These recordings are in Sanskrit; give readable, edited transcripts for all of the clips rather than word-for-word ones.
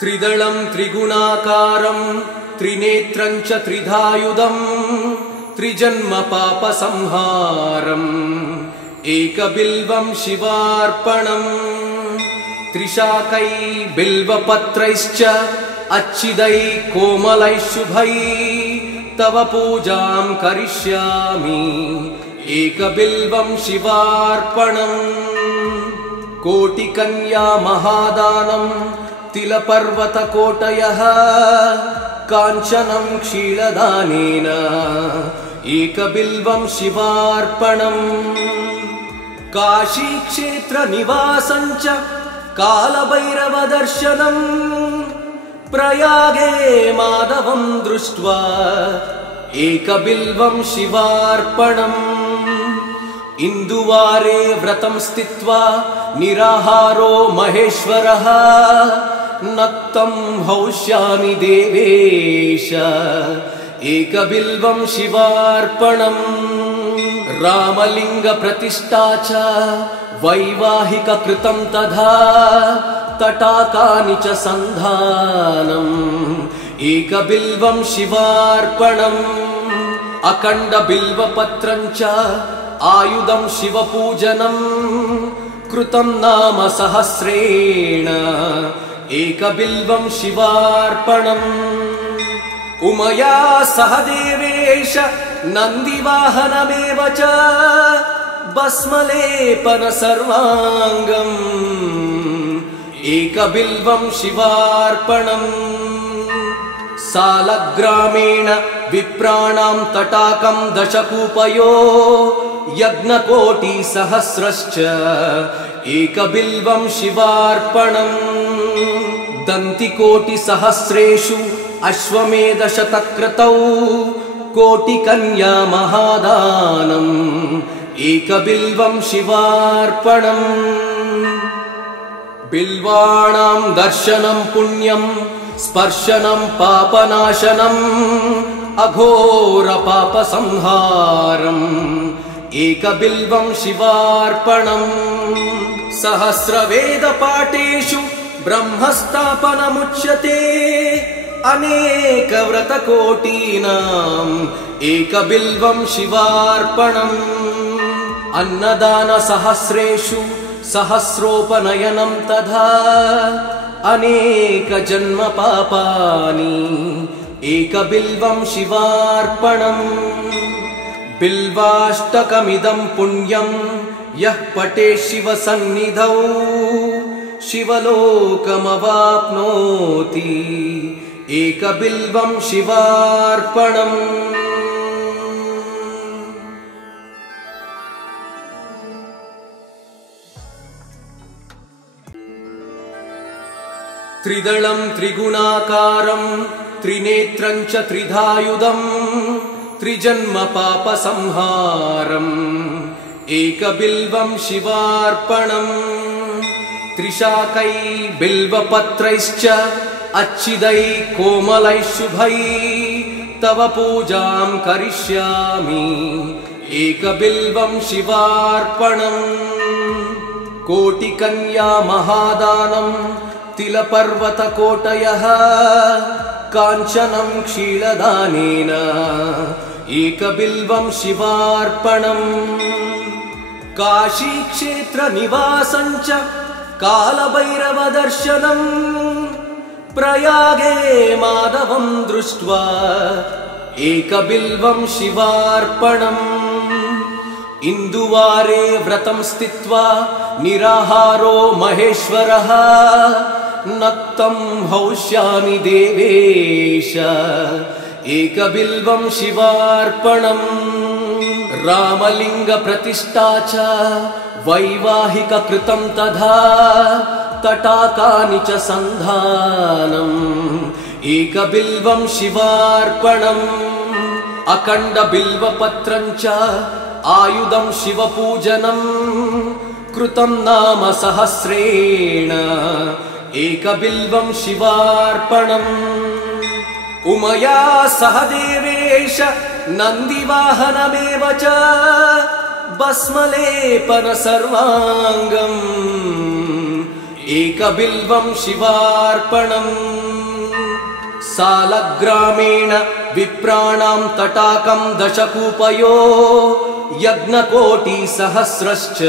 त्रिदलं त्रिगुणाकारं त्रिनेत्रं च त्रिधायुधं त्रिजन्म पापसंहारम् एकबिल्वं शिवार्पणम् त्रिशाकै बिल्वपत्रैश्च अच्छिदै कोमलैः शुभै तव पूजां करिष्यामि एकबिल्वं शिवार्पणम् कोटिकन्या महादानं तिलपर्वतकोटयः काञ्चनं क्षीरदानेन एकबिल्वं शिवार्पणम् काशीक्षेत्रनिवासं च कालभैरवदर्शनम् प्रयागे माधवं दृष्ट्वा एकबिल्वं शिवार्पणम् इन्दुवारे व्रतं स्थित्वा निराहारो महेश्वरः नक्तं हौष्यामि देवेश एकबिल्वं शिवार्पणम् रामलिङ्गप्रतिष्ठा च वैवाहिककृतं तथा तटाकानि च सन्धानम् एकबिल्वं शिवार्पणम् अखण्डबिल्वपत्रं च आयुधं शिवपूजनं कृतं नाम सहस्रेण एकबिल्वं शिवार्पणम् उमया सह देवेश नन्दिवाहनमेव च भस्मलेपन सर्वाङ्गम् एकबिल्वं शिवार्पणम् सालग्रामेण विप्राणां तटाकं दशकूपयो यज्ञकोटिसहस्रश्च एकबिल्वं शिवार्पणम् दन्तिकोटिसहस्रेषु अश्वमेधशतक्रतौ कोटिकन्या महादानम् एकबिल्वं शिवार्पणम् बिल्वाणां दर्शनं पुण्यं स्पर्शनं पापनाशनम् अघोरपापसंहारम् एकबिल्वं शिवार्पणम् सहस्रवेदपाठेषु ब्रह्मस्थापनमुच्यते अनेकव्रतकोटीनाम् एकबिल्वं शिवार्पणम् अन्नदानसहस्रेषु सहस्रोपनयनं तथा अनेकजन्म पापानि एकबिल्वं शिवार्पणम् बिल्वाष्टकमिदं पुण्यं यः पठेत् शिवसन्निधौ शिवलोकमवाप्नोति एकबिल्वं शिवार्पणम् त्रिदलं त्रिगुणाकारं त्रिनेत्रं च त्रिधायुधं त्रिजन्म पापसंहारम् एकबिल्वं शिवार्पणम् त्रिशाकै बिल्वपत्रैश्च अच्छिदै कोमलैः शुभै तव पूजां करिष्यामि एकबिल्वं शिवार्पणम् कोटिकन्या महादानं तिलपर्वतकोटयः काञ्चनं क्षीरदानेन एकबिल्वं शिवार्पणम् काशीक्षेत्रनिवासं च कालभैरवदर्शनम् प्रयागे माधवं दृष्ट्वा एकबिल्वं शिवार्पणम् इन्दुवारे व्रतं स्थित्वा निराहारो महेश्वरः नक्तं हौष्यामि देवेश एकबिल्वं शिवार्पणम् रामलिङ्गप्रतिष्ठा च वैवाहिककृतं तथा तटाकानि च सन्धानम् एकबिल्वं शिवार्पणम् अखण्डबिल्वपत्रं च आयुधं शिवपूजनं कृतं नाम सहस्रेण एकबिल्वं शिवार्पणम् उमया सह देवेश नन्दिवाहनमेव च भस्मलेपन सर्वाङ्गम् एकबिल्वं शिवार्पणम् सालग्रामेण विप्राणां तटाकं दशकूपयो यज्ञकोटिसहस्रश्च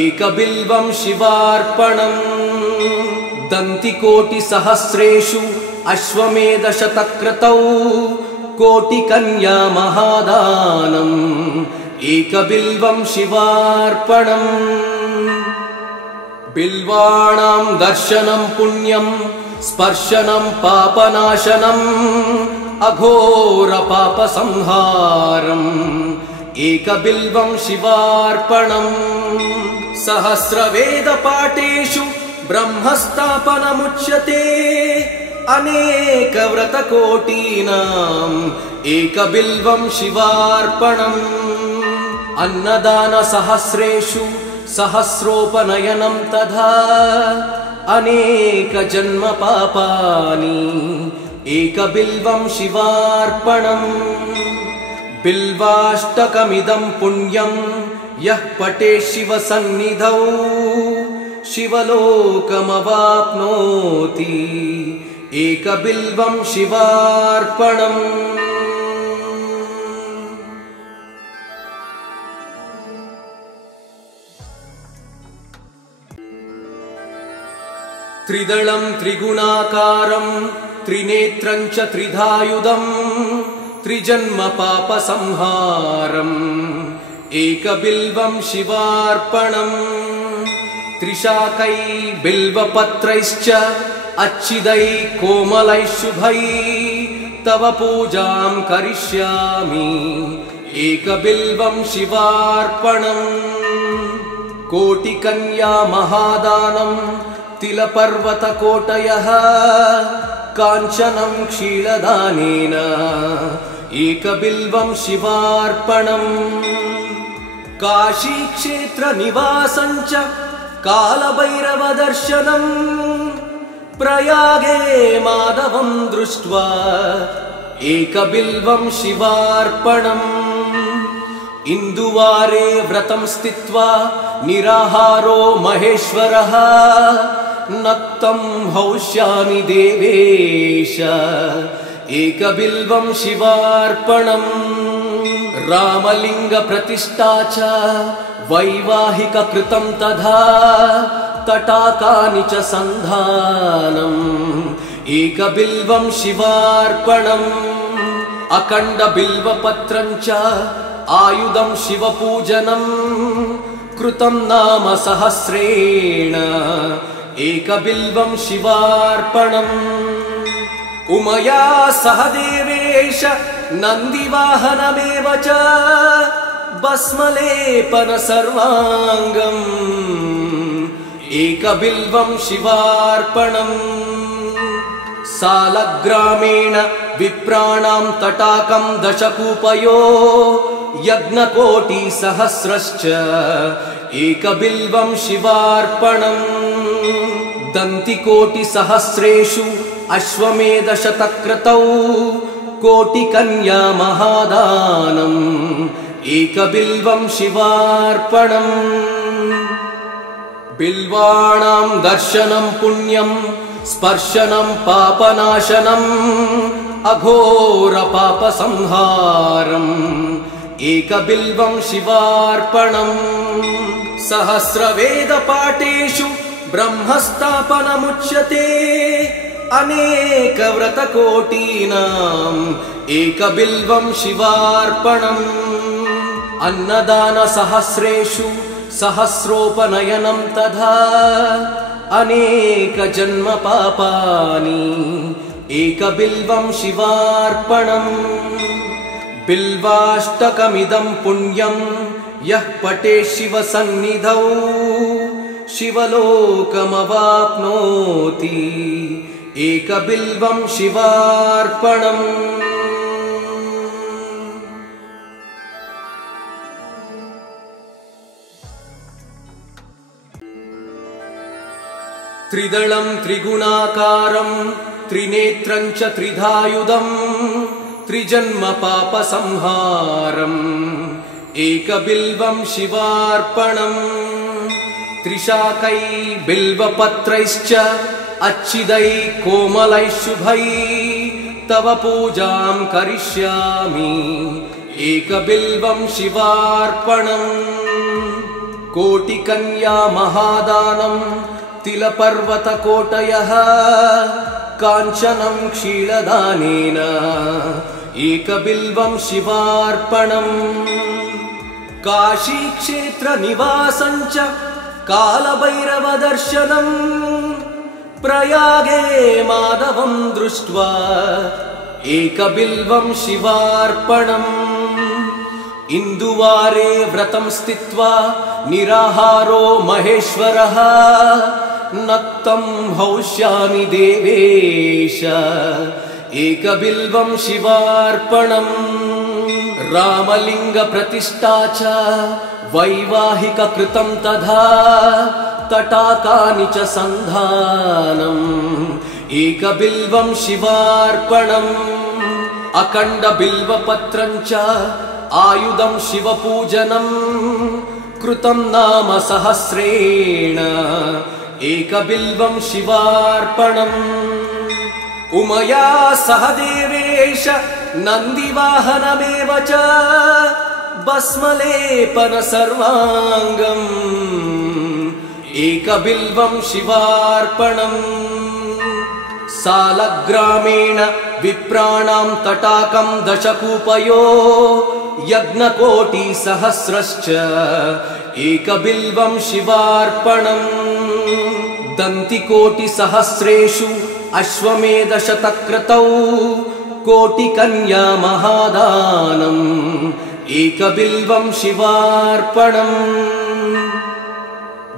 एकबिल्वं शिवार्पणम् दन्तिकोटिसहस्रेषु अश्वमेधशतक्रतौ कोटिकन्या महादानम् एकबिल्वं शिवार्पणम् बिल्वाणां दर्शनं पुण्यं स्पर्शनं पापनाशनम् अघोरपापसंहारम् एकबिल्वं शिवार्पणम् सहस्रवेदपाठेषु ब्रह्मस्थापनमुच्यते अनेकव्रतकोटीनाम् एकबिल्वं शिवार्पणम् अन्नदानसहस्रेषु सहस्रोपनयनं तथा अनेकजन्मपापानि एकबिल्वं शिवार्पणम् बिल्वाष्टकमिदं पुण्यं यः पठेत् शिवसन्निधौ शिवलोकमवाप्नोति एकबिल्वं शिवार्पणम् त्रिदलं त्रिगुणाकारं त्रिनेत्रं च त्रिधायुधं त्रिजन्मपापसंहारम् एकबिल्वं शिवार्पणम् त्रिशाकै बिल्वपत्रैश्च अच्छिदैः कोमलैः शुभैः तव पूजां करिष्यामि एकबिल्वं शिवार्पणम् कोटिकन्या महादानं तिलपर्वतकोटयः काञ्चनं क्षीरदानेन एकबिल्वं शिवार्पणम् काशीक्षेत्रनिवासं च कालभैरवदर्शनम् प्रयागे माधवं दृष्ट्वा एकबिल्वं शिवार्पणम् इन्दुवारे व्रतं स्थित्वा निराहारो महेश्वरः नक्तं हौष्यामि देवेश एकबिल्वं शिवार्पणम् रामलिङ्गप्रतिष्ठा च वैवाहिककृतं तथा तटाकानि च सन्धानम् एकबिल्वं शिवार्पणम् अखण्डबिल्वपत्रं च आयुधं शिवपूजनम् कृतं नाम सहस्रेण एकबिल्वं शिवार्पणम् उमया सह देवेश नन्दिवाहनमेव च भस्मलेपन सर्वाङ्गम् एकबिल्वं शिवार्पणम् सालग्रामेण विप्राणां तटाकं दशकूपयो यज्ञकोटिसहस्रश्च एकबिल्वं शिवार्पणम् दन्तिकोटिसहस्रेषु अश्वमेधशतक्रतौ कोटिकन्या महादानम् एकबिल्वं शिवार्पणम् बिल्वाणां दर्शनं पुण्यं स्पर्शनं पापनाशनम् अघोरपापसंहारम् एकबिल्वं शिवार्पणम् सहस्रवेदपाठेषु ब्रह्मस्थापनमुच्यते अनेकव्रतकोटीनाम् एकबिल्वं शिवार्पणम् अन्नदानसहस्रेषु सहस्रोपनयनं तथा अनेकजन्मपापानि एकबिल्वं शिवार्पणम् बिल्वाष्टकमिदं पुण्यं यः पठेत् शिवसन्निधौ शिवलोकमवाप्नोति एकबिल्वं शिवार्पणम् त्रिदलं त्रिगुणाकारं त्रिनेत्रं च त्रिधायुधं त्रिजन्मपापसंहारम् एकबिल्वं शिवार्पणम् त्रिशाकै बिल्वपत्रैश्च अच्छिदै कोमलैः शुभै तव पूजां करिष्यामि एकबिल्वं शिवार्पणम् कोटिकन्या महादानं तिलपर्वतकोटयः काञ्चनं क्षीरदानेन एकबिल्वं शिवार्पणम् काशीक्षेत्रनिवासं च कालभैरवदर्शनम् प्रयागे माधवं दृष्ट्वा एकबिल्वं शिवार्पणम् इन्दुवारे व्रतं स्थित्वा निराहारो महेश्वरः नक्तं हौष्यामि देवेश एकबिल्वं शिवार्पणम् रामलिङ्गप्रतिष्ठा च वैवाहिककृतं तथा तटाकानि च सन्धानम् एकबिल्वं शिवार्पणम् अखण्डबिल्वपत्रं च आयुधं शिवपूजनं कृतं नाम सहस्रेण एकबिल्वं शिवार्पणम् उमया सह देवेश नन्दिवाहनमेव च भस्मलेपन सर्वाङ्गम् एकबिल्वं शिवार्पणम् सालग्रामेण विप्राणां तटाकं दशकूपयो यज्ञकोटिसहस्रश्च एकबिल्वं शिवार्पणम् दन्तिकोटिसहस्रेषु अश्वमेधशतक्रतौ कोटिकन्या महादानम् एकबिल्वं शिवार्पणम्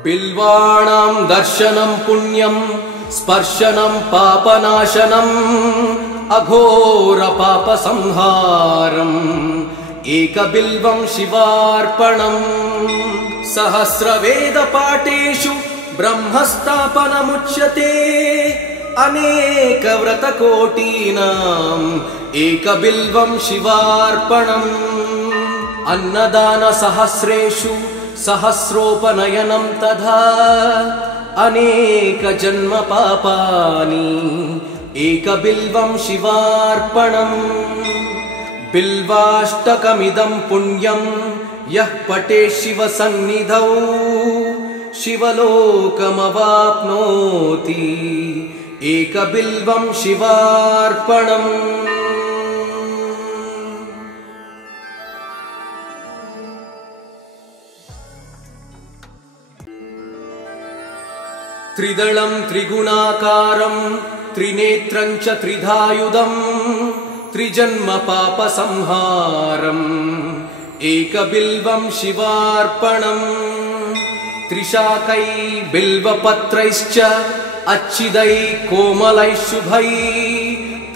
बिल्वाणां दर्शनं पुण्यं स्पर्शनं पापनाशनम् अघोरपापसंहारम् एकबिल्वं शिवार्पणम् सहस्रवेदपाठेषु ब्रह्मस्थापनमुच्यते अनेकव्रतकोटीनाम् एकबिल्वं शिवार्पणम् अन्नदानसहस्रेषु सहस्रोपनयनं तथा अनेकजन्मपापानि एकबिल्वं शिवार्पणम् बिल्वाष्टकमिदं पुण्यं यः पठेत् शिवसन्निधौ शिवलोकमवाप्नोति एकबिल्वं शिवार्पणम् त्रिदलं त्रिगुणाकारं त्रिनेत्रं च त्रिधायुधम् त्रिजन्मपापसंहारम् एकबिल्वं शिवार्पणम् त्रिशाकै बिल्वपत्रैश्च अच्छिदै कोमलैः शुभै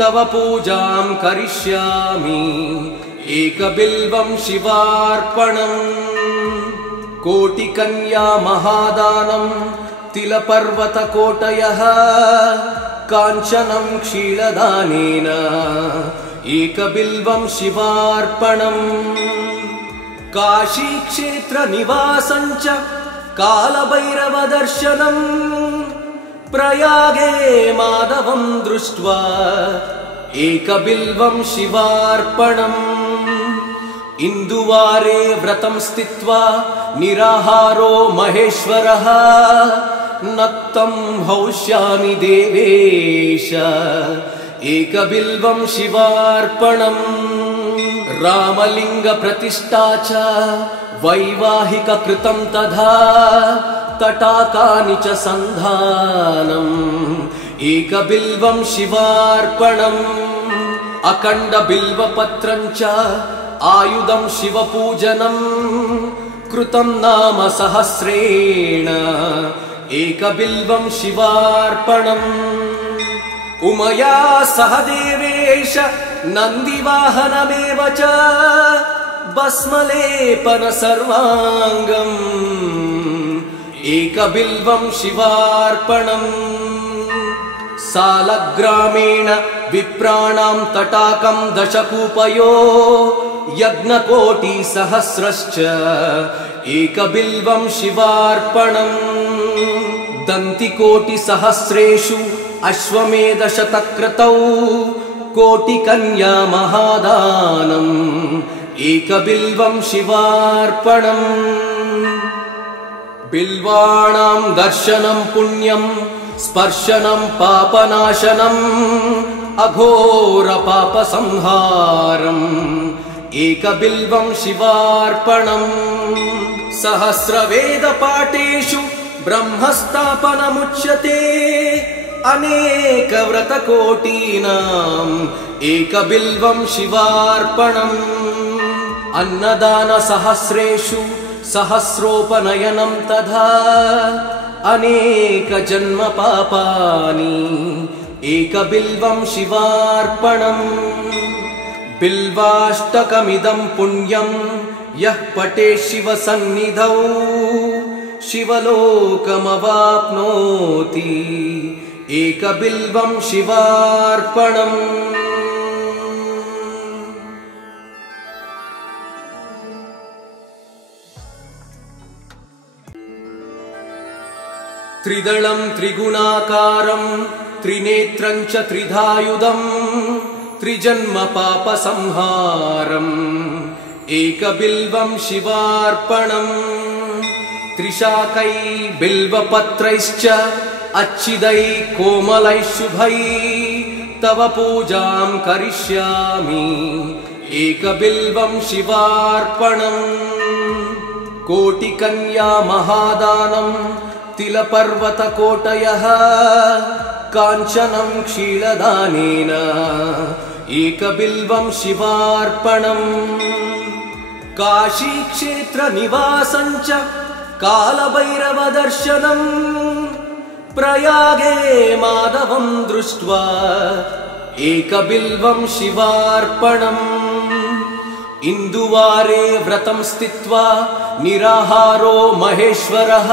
तव पूजां करिष्यामि एकबिल्वं शिवार्पणम् कोटिकन्या महादानं तिलपर्वतकोटयः काञ्चनं क्षीरदानेन एकबिल्वं शिवार्पणम् काशीक्षेत्रनिवासं च कालभैरवदर्शनम् प्रयागे माधवं दृष्ट्वा एकबिल्वं शिवार्पणम् इन्दुवारे व्रतं स्थित्वा निराहारो महेश्वरः नक्तं हौष्यामि देवेश एकबिल्वं शिवार्पणम् रामलिङ्गप्रतिष्ठा च वैवाहिककृतं तथा तटाकानि च सन्धानम् एकबिल्वं शिवार्पणम् अखण्डबिल्वपत्रं च आयुधं शिवपूजनं कृतं नाम सहस्रेण एकबिल्वं शिवार्पणम् उमया सह देवेश नन्दिवाहनमेव च भस्मलेपन सर्वाङ्गम् एकबिल्वं शिवार्पणम् सालग्रामेण विप्राणां तटाकं दशकूपयो यज्ञकोटिसहस्रश्च एकबिल्वं शिवार्पणम् दन्तिकोटिसहस्रेषु अश्वमेधशतक्रतौ कोटिकन्या महादानम् एकबिल्वं शिवार्पणम् बिल्वाणां दर्शनं पुण्यं स्पर्शनं पापनाशनम् अघोरपापसंहारम् एकबिल्वं शिवार्पणम् सहस्रवेदपाठेषु ब्रह्मस्थापनमुच्यते अनेकव्रतकोटीनाम् एकबिल्वं शिवार्पणम् अन्नदानसहस्रेषु सहस्रोपनयनं तथा अनेकजन्मपापानि एकबिल्वं शिवार्पणम् बिल्वाष्टकमिदं पुण्यं यः पठेत् शिवसन्निधौ शिवलोकमवाप्नोति एकबिल्वं शिवार्पणम् त्रिदलं त्रिगुणाकारं त्रिनेत्रं च त्रिधायुधं त्रिजन्मपापसंहारम् एकबिल्वं शिवार्पणम् त्रिशाकै बिल्वपत्रैश्च अच्छिदै कोमलै शुभै तव पूजां करिष्यामि एकबिल्वं शिवार्पणम् कोटिकन्या महादानं तिलपर्वतकोटयः काञ्चनं क्षीरदानेन एकबिल्वं शिवार्पणम् काशीक्षेत्रनिवासं च कालभैरवदर्शनम् प्रयागे माधवं दृष्ट्वा एकबिल्वं शिवार्पणम् इन्दुवारे व्रतं स्थित्वा निराहारो महेश्वरः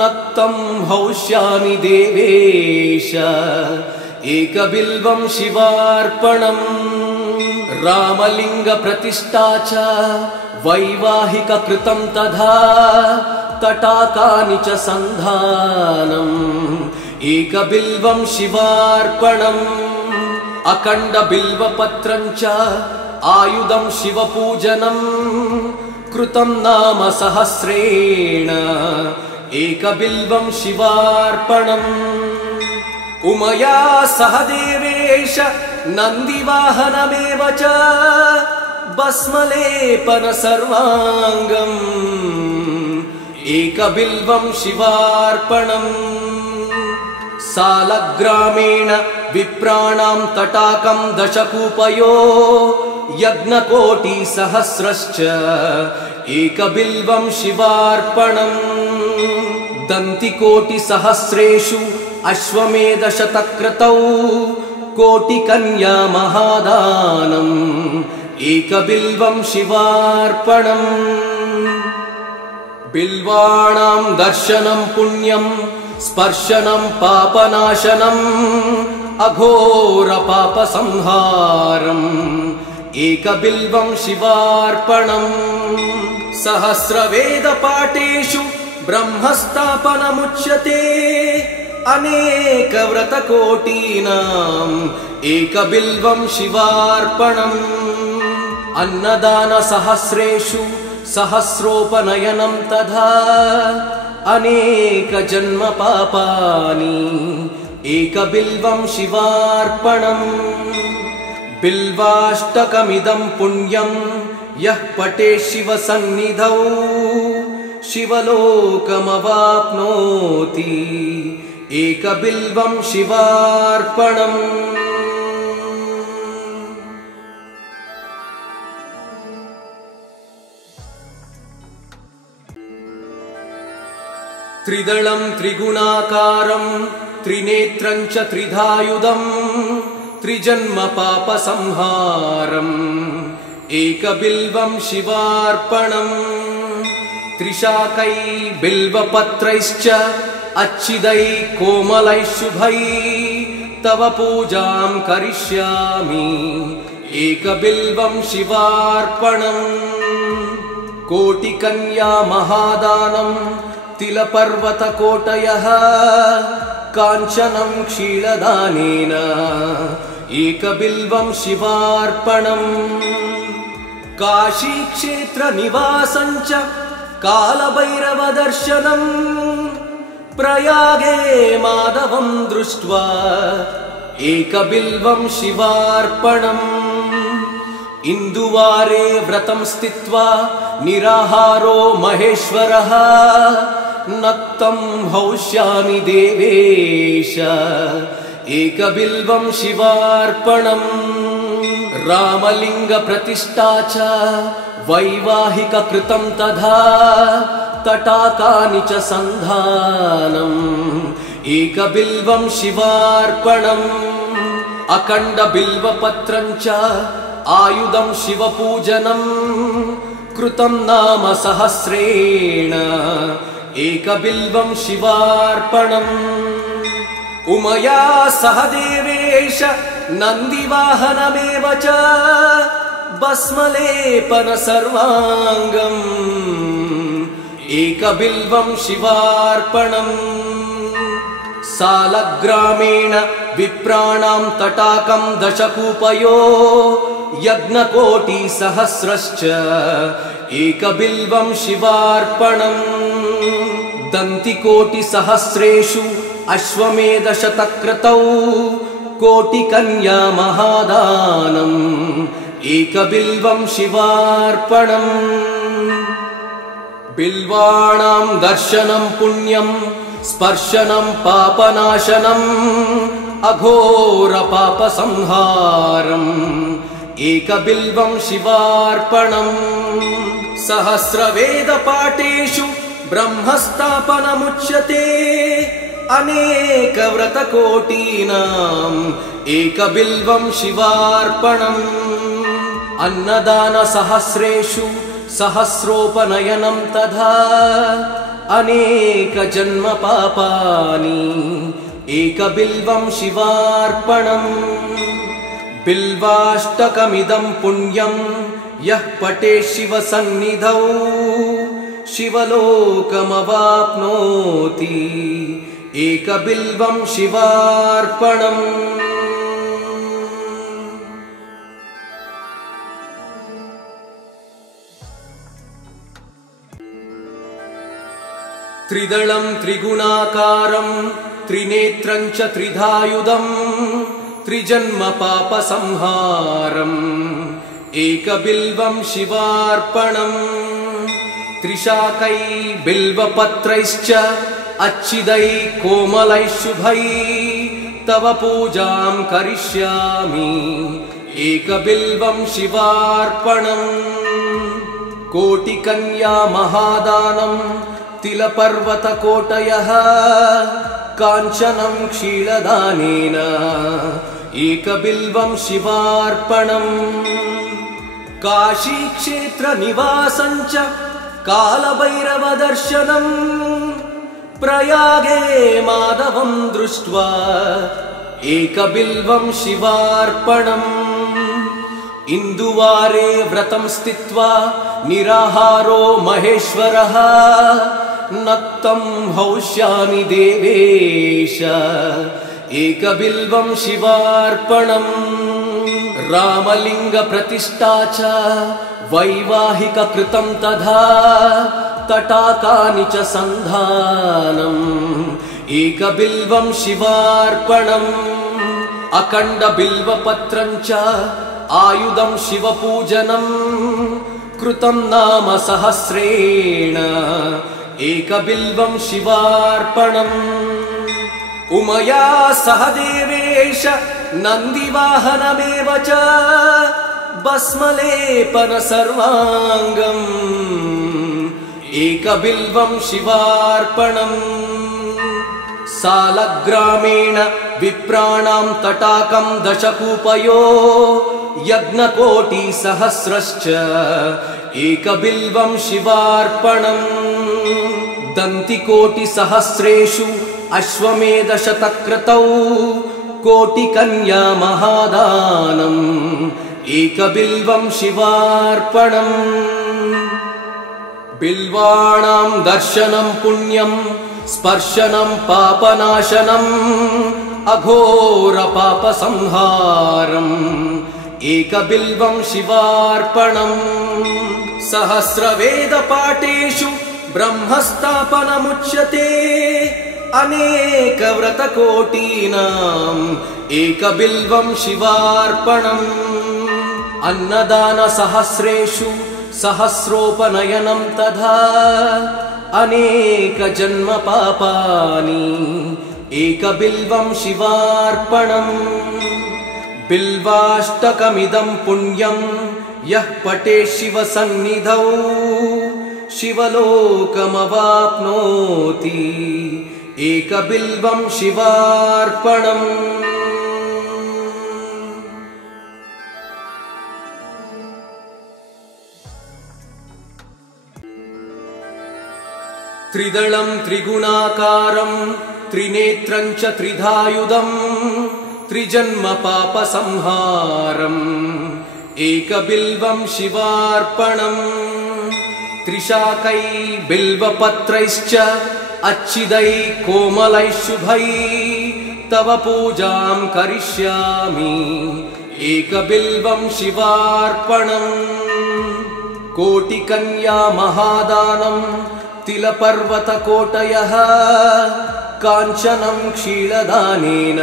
नक्तं हौष्यामि देवेश एकबिल्वं शिवार्पणम् रामलिङ्गप्रतिष्ठा च वैवाहिककृतं तथा तटाकानि च सन्धानम् एकबिल्वं शिवार्पणम् अखण्डबिल्वपत्रं च आयुधं शिवपूजनम् कृतं नाम सहस्रेण एकबिल्वं शिवार्पणम् उमया सह देवेश नन्दिवाहनमेव च भस्मलेपन सर्वाङ्गम् एकबिल्वं शिवार्पणम् सालग्रामेण विप्राणां तटाकं दशकूपयो यज्ञकोटिसहस्रश्च एकबिल्वं शिवार्पणम् दन्तिकोटिसहस्रेषु अश्वमेधशतक्रतौ कोटिकन्या महादानम् एकबिल्वं शिवार्पणम् बिल्वाणां दर्शनं पुण्यं स्पर्शनं पापनाशनम् अघोरपापसंहारम् एकबिल्वं शिवार्पणम् सहस्रवेदपाठेषु ब्रह्मस्थापनमुच्यते अनेकव्रतकोटीनाम् एकबिल्वं शिवार्पणम् अन्नदानसहस्रेषु सहस्रोपनयनं तथा अनेकजन्मपापानि एकबिल्वं शिवार्पणम् बिल्वाष्टकमिदं पुण्यं यः पठेत् शिवसन्निधौ शिवलोकमवाप्नोति एकबिल्वं शिवार्पणम् त्रिदलं त्रिगुणाकारं त्रिनेत्रं च त्रिधायुधं त्रिजन्मपापसंहारम् एकबिल्वं शिवार्पणम् त्रिशाकै बिल्वपत्रैश्च अच्छिदै कोमलै शुभै तव पूजां करिष्यामि एकबिल्वं शिवार्पणम् कोटिकन्या महादानं तिलपर्वतकोटयः काञ्चनं क्षीरदानेन एकबिल्वं शिवार्पणम् काशीक्षेत्रनिवासं च कालभैरवदर्शनम् प्रयागे माधवं दृष्ट्वा एकबिल्वं शिवार्पणम् इन्दुवारे व्रतं स्थित्वा निराहारो महेश्वरः नक्तं हौष्यामि देवेश एकबिल्वं शिवार्पणम् रामलिङ्गप्रतिष्ठा च वैवाहिककृतं तथा तटाकानि च सन्धानम् एकबिल्वं शिवार्पणम् अखण्डबिल्वपत्रं च आयुधं शिवपूजनं कृतं नाम सहस्रेण एकबिल्वं शिवार्पणम् उमया सह देवेश नन्दिवाहनमेव च भस्मलेपन सर्वाङ्गम् एकबिल्वं शिवार्पणम् सालग्रामेण विप्राणां तटाकं दशकूपयो यज्ञकोटिसहस्रश्च एकबिल्वं शिवार्पणम् दन्तिकोटिसहस्रेषु अश्वमेधशतक्रतौ कोटिकन्या महादानम् एकबिल्वं शिवार्पणम् बिल्वाणां दर्शनं पुण्यं स्पर्शनं पापनाशनम् अघोरपापसंहारम् एकबिल्वं शिवार्पणम् सहस्रवेदपाठेषु ब्रह्मस्थापनमुच्यते अनेकव्रतकोटीनाम् एकबिल्वं शिवार्पणम् अन्नदानसहस्रेषु सहस्रोपनयनं तथा अनेकजन्मपापानि एकबिल्वं शिवार्पणम् बिल्वाष्टकमिदं पुण्यं यः पठेत् शिवसन्निधौ शिवलोकमवाप्नोति एकबिल्वं शिवार्पणम् त्रिदलं त्रिगुणाकारं त्रिनेत्रं च त्रिधायुधम् त्रिजन्मपापसंहारम् एकबिल्वं शिवार्पणम् त्रिशाकै बिल्वपत्रैश्च अच्छिदै कोमलै शुभै तव पूजां करिष्यामि एकबिल्वं शिवार्पणम् कोटिकन्या महादानं तिलपर्वतकोटयः काञ्चनं क्षीरदानेन एकबिल्वं शिवार्पणम् काशीक्षेत्रनिवासं च कालभैरवदर्शनम् प्रयागे माधवं दृष्ट्वा एकबिल्वं शिवार्पणम् इन्दुवारे व्रतं स्थित्वा निराहारो महेश्वरः नक्तं हौष्यामि देवेश एकबिल्वं शिवार्पणम् रामलिङ्गप्रतिष्ठा च वैवाहिककृतं तथा तटाकानि च सन्धानम् एकबिल्वं शिवार्पणम् अखण्डबिल्वपत्रं च आयुधं शिवपूजनं कृतं नाम सहस्रेण एकबिल्वं शिवार्पणम् उमया सह देवेश नन्दिवाहनमेव च भस्मलेपन सर्वाङ्गम् एकबिल्वं शिवार्पणम् सालग्रामेण विप्राणां तटाकं दशकूपयो यज्ञकोटिसहस्रश्च एकबिल्वं शिवार्पणम् दन्तिकोटिसहस्रेषु अश्वमेधशतक्रतौ कोटिकन्या महादानम् एकबिल्वं शिवार्पणम् बिल्वाणां दर्शनं पुण्यं स्पर्शनं पापनाशनम् अघोर पापसंहारम् एकबिल्वं शिवार्पणम् सहस्रवेदपाठेषु ब्रह्मस्थापनमुच्यते अनेकव्रतकोटीनाम् एकबिल्वं शिवार्पणम् अन्नदानसहस्रेषु सहस्रोपनयनं तथा अनेकजन्मपापानि एकबिल्वं शिवार्पणम् बिल्वाष्टकमिदं पुण्यं यः पठेत् शिवसन्निधौ शिवलोकमवाप्नोति एकबिल्वं शिवार्पणम् त्रिदलं त्रिगुणाकारं त्रिनेत्रं च त्रिधायुधं त्रिजन्मपापसंहारम् एकबिल्वं शिवार्पणम् त्रिशाकै बिल्वपत्रैश्च अच्छिदै कोमलै शुभै तव पूजां करिष्यामि एकबिल्वं शिवार्पणम् कोटिकन्या महादानं तिलपर्वतकोटयः काञ्चनं क्षीरदानेन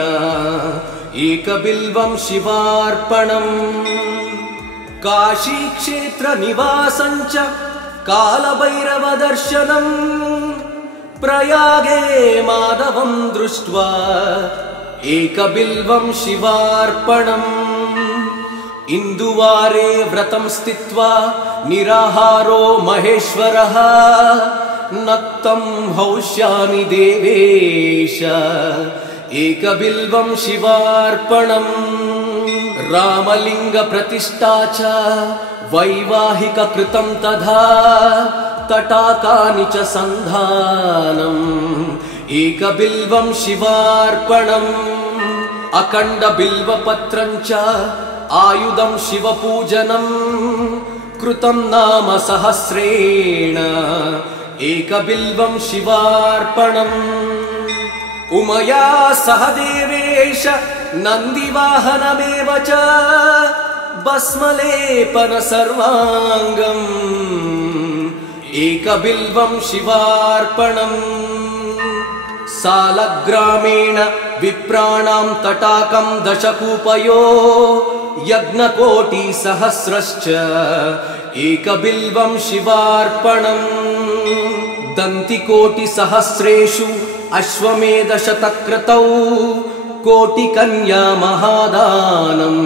एकबिल्वं शिवार्पणम् काशीक्षेत्रनिवासं च कालभैरवदर्शनम् प्रयागे माधवं दृष्ट्वा एकबिल्वं शिवार्पणम् इन्दुवारे व्रतं स्थित्वा निराहारो महेश्वरः नक्तं हौष्यामि देवेश एकबिल्वं शिवार्पणम् रामलिङ्गप्रतिष्ठा च वैवाहिककृतं तथा तटाकानि च सन्धानम् एकबिल्वं शिवार्पणम् अखण्डबिल्वपत्रं च आयुधं शिवपूजनम् कृतं नाम सहस्रेण एकबिल्वं शिवार्पणम् उमया सह देवेश नन्दिवाहनमेव च भस्मलेपन सर्वाङ्गम् एकबिल्वं शिवार्पणम् सालग्रामेण विप्राणां तटाकं दशकूपयो यज्ञकोटिसहस्रश्च एकबिल्वं शिवार्पणम् दन्तिकोटिसहस्रेषु अश्वमेधशतक्रतौ कोटिकन्या महादानम्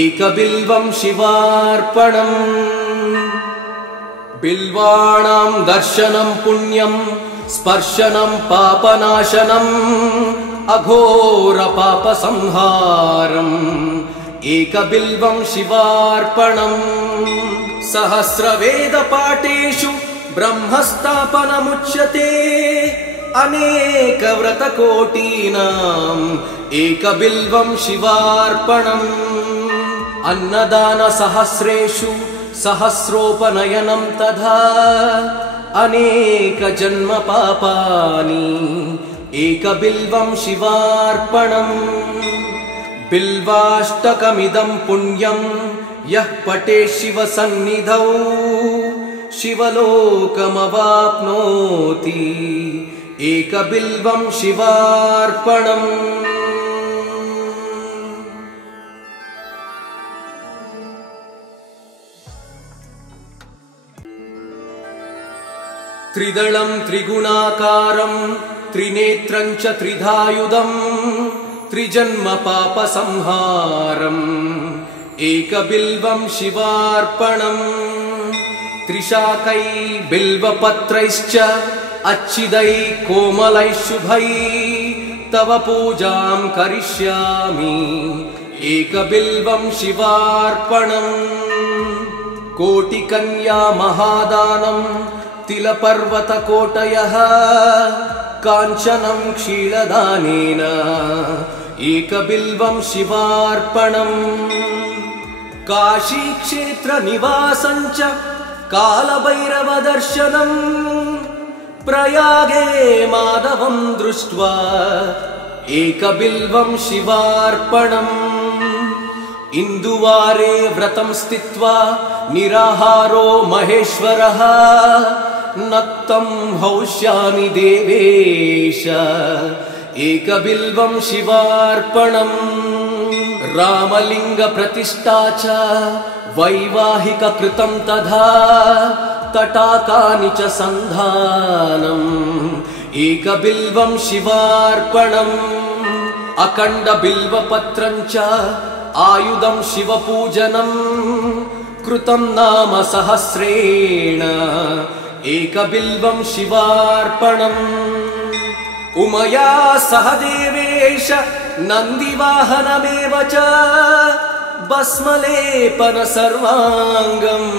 एकबिल्वं शिवार्पणम् बिल्वाणां दर्शनं पुण्यं स्पर्शनं पापनाशनम् अघोर पापसंहारम् एकबिल्वं शिवार्पणम् सहस्रवेदपाठेषु ब्रह्मस्थापनमुच्यते अनेकव्रतकोटीनाम् एकबिल्वं शिवार्पणम् अन्नदानसहस्रेषु सहस्रोपनयनं तथा अनेकजन्मपापानि एकबिल्वं शिवार्पणम् बिल्वाष्टकमिदं पुण्यं यः पठेत् शिवसन्निधौ शिवलोकमवाप्नोति एकबिल्वं शिवार्पणम् त्रिदलं त्रिगुणाकारं त्रिनेत्रं च त्रिधायुधं त्रिजन्मपापसंहारम् एकबिल्वं शिवार्पणम् त्रिशाकै बिल्वपत्रैश्च अच्छिदै कोमलै शुभै तव पूजां करिष्यामि एकबिल्वं शिवार्पणम् कोटिकन्या महादानं तिलपर्वतकोटयः काञ्चनं क्षीरदानेन एकबिल्वं शिवार्पणम् काशीक्षेत्रनिवासं च कालभैरवदर्शनम् प्रयागे माधवं दृष्ट्वा एकबिल्वं शिवार्पणम् इन्दुवारे व्रतं स्थित्वा निराहारो महेश्वरः नक्तं हौष्यामि देवेश एकबिल्वं शिवार्पणम् रामलिंग प्रतिष्ठा च वैवाहिक कृतं तथा तटाकानि च सन्धानम् एकबिल्वं शिवार्पणम् अखण्ड बिल्वपत्रं च आयुधं शिवपूजनम् कृतं नाम सहस्रेण एकबिल्वं शिवार्पणम् उमया सह देवेश नन्दिवाहनमेव च भस्मलेपन सर्वाङ्गम्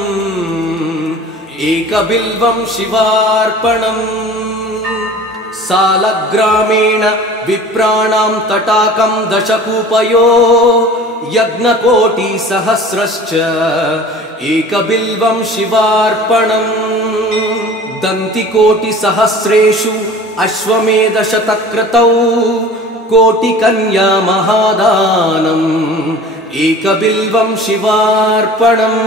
एकबिल्वं शिवार्पणम् सालग्रामेण विप्राणां तटाकं दशकूपयो यज्ञकोटिसहस्रश्च एकबिल्वं शिवार्पणम् दन्तिकोटिसहस्रेषु अश्वमेधशतक्रतौ कोटिकन्या महादानम् एकबिल्वं शिवार्पणम्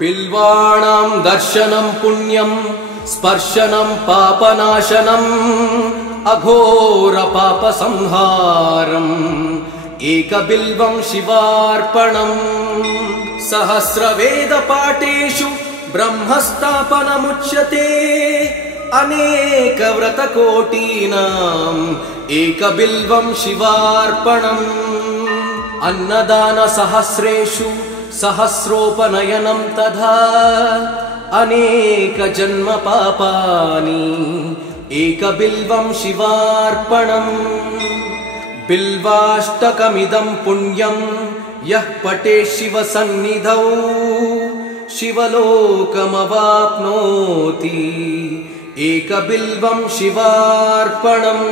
बिल्वाणां दर्शनं पुण्यं स्पर्शनं पापनाशनम् अघोर पापसंहारम् एकबिल्वं शिवार्पणम् सहस्रवेदपाठेषु ब्रह्मस्थापनमुच्यते अनेक व्रतकोटीनाम् एकबिल्वं शिवार्पणम् अन्नदान सहस्रेषु सहस्रोपनयनं तथा अनेक जन्म पापानि एकबिल्वं शिवार्पणम् बिल्वाष्टकमिदं पुण्यं यः पठेत् शिवसन्निधौ शिवलोकमवाप्नोति एकबिल्वं शिवार्पणम्।